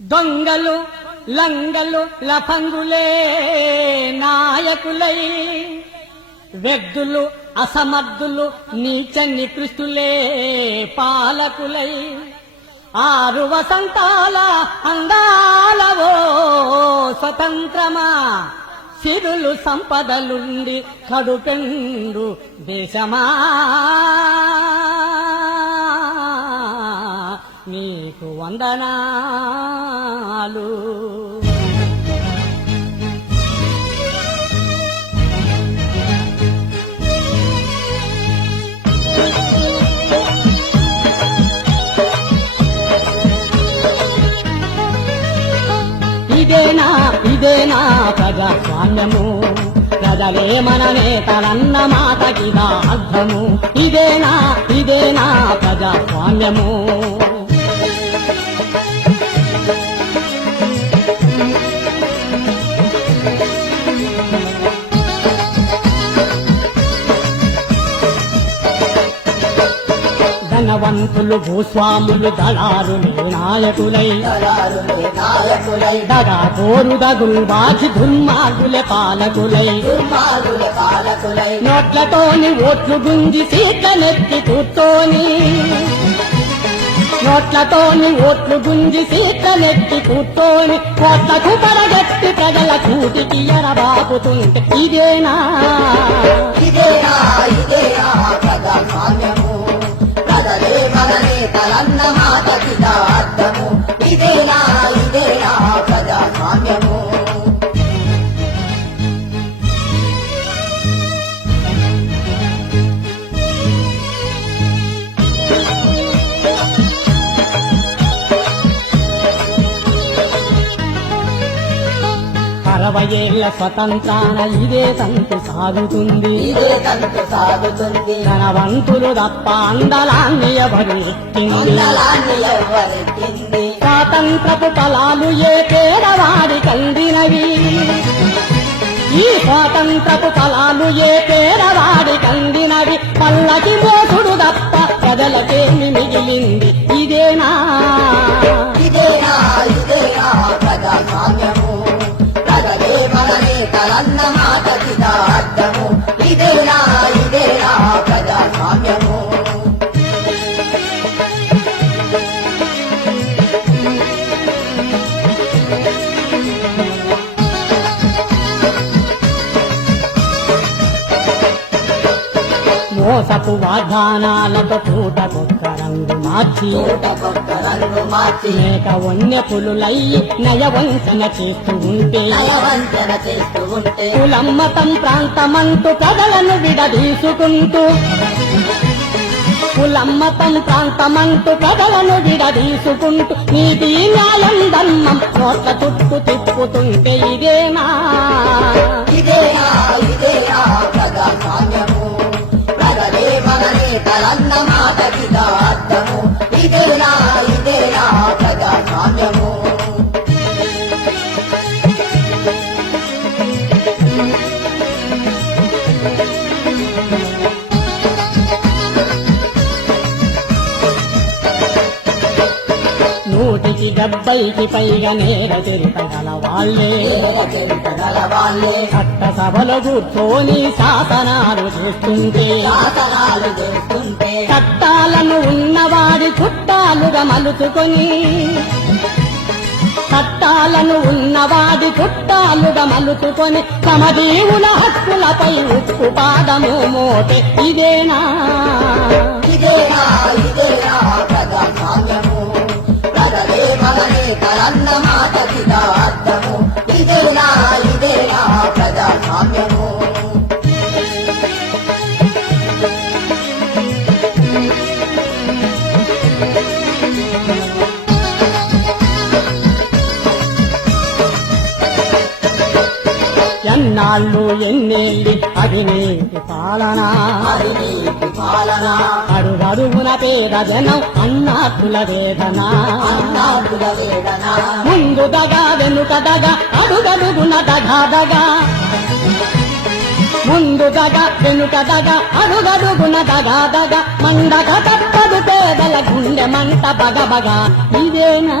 దొంగలు లంగలు లఫంగులే నాయకులై, వ్యర్థులు అసమర్థులు నీచ నికృష్టులే పాలకులై, 6 వసంతాల అందాలవో స్వతంత్రమా, సిరులు సంపదలుండి కడుపెండు దేశమా, నీకు వందనాలు. ఇదేనా ప్రజాస్వామ్యము, ప్రజలే మన నేతలన్న మాటకిదా అర్థము. ఇదేనా ప్రజాస్వామ్యము. ధనవంతులు భూస్వాములు దళారులే నాయకులై, దగాకోరు దగుల్బాజి దుర్మార్గులే పాలకులై, నోట్లతోని ఓట్లు గుంజి సీట్లనెత్తి కూర్చొని, నోట్లతోని ఓట్లు గుంజి సీట్లనెత్తి కూర్చొని, కోట్లకు పరగట్టి ప్రజల కూటికి ఎరబాపుతుంటే ఇదేనా ప్రజాస్వామ్యము. ప్రజలే మన నేతలన్న మాటకిదా అర్థము. ఇదేనా ప్రజాస్వామ్యము. ఏళ్ల స్వతంత్రాన ఇదే తంతు సాగుతుంది. ధనవంతులు తప్ప అందలాన్ని ఎవరు ఎక్కింది. స్వాతంత్రపు ఫలాలు ఏ పేదవాడి కందినవి, ఈ స్వాతంత్రపు ఫలాలు ఏ పేదవాడి కందినవి. పల్లకి మోసుడు తప్ప ప్రజలకేమి మిగిలింది. ఇదేనా ప్రజాస్వామ్యము. ప్రజలే మన నేతలన్న మాటకిదా అర్థము. ఇదేనా ప్రజాస్వామ్యము. మోసపు వాగ్దానాలతో పూటకొక్క రంగు మార్చి, మేక వన్య పులులయ్యి నయవంచన చేస్తూ ఉంటే, కులం మతం ప్రాంతమంటూ ప్రజలను విడదీసుకుంటూ, కులం మతం ప్రాంతమంటూ ప్రజలను విడదీసుకుంటూ, నీతి న్యాయం ధర్మం నోట్ల చుట్టూ తిప్పుతుంటే ఇదేనా ప్రజాస్వామ్యము. ప్రజలే మన నేతలన్న మాటకిదా అర్థము. ఇదేనా ప్రజాస్వామ్యము. నూటికి 70కి పైగా నేర చరితగల వాళ్ళే, చట్టసభలో కూర్చొని శాసనాలు చేస్తుంటే, చట్టాలను ఉన్నవాడి చుట్టాలుగా మలుచుకొని, చట్టాలను ఉన్నవాడి చుట్టాలుగా మలుచుకొని, సమజీవుల హక్కులపై ఉక్కు పాదము మోటే ఇదేనా ప్రజాస్వామ్యము. ప్రజలే మన నేతలన్న మాటకిదా అర్థము. ఇదేనా ప్రజాస్వామ్యము. ఎన్నాళ్ళు ఎన్నేళ్ళి అవినీతి పాలన, అడుగడుగున పేద జనం అన్నార్థుల వేదన. ముందు దగా వెనుక దగా అడుగడుగున దగా, ముందు దగా వెనుక దగా అడుగడుగున దగా. మండక తప్పదు పేదల గుండె మంట బగబగా. ఇదేనా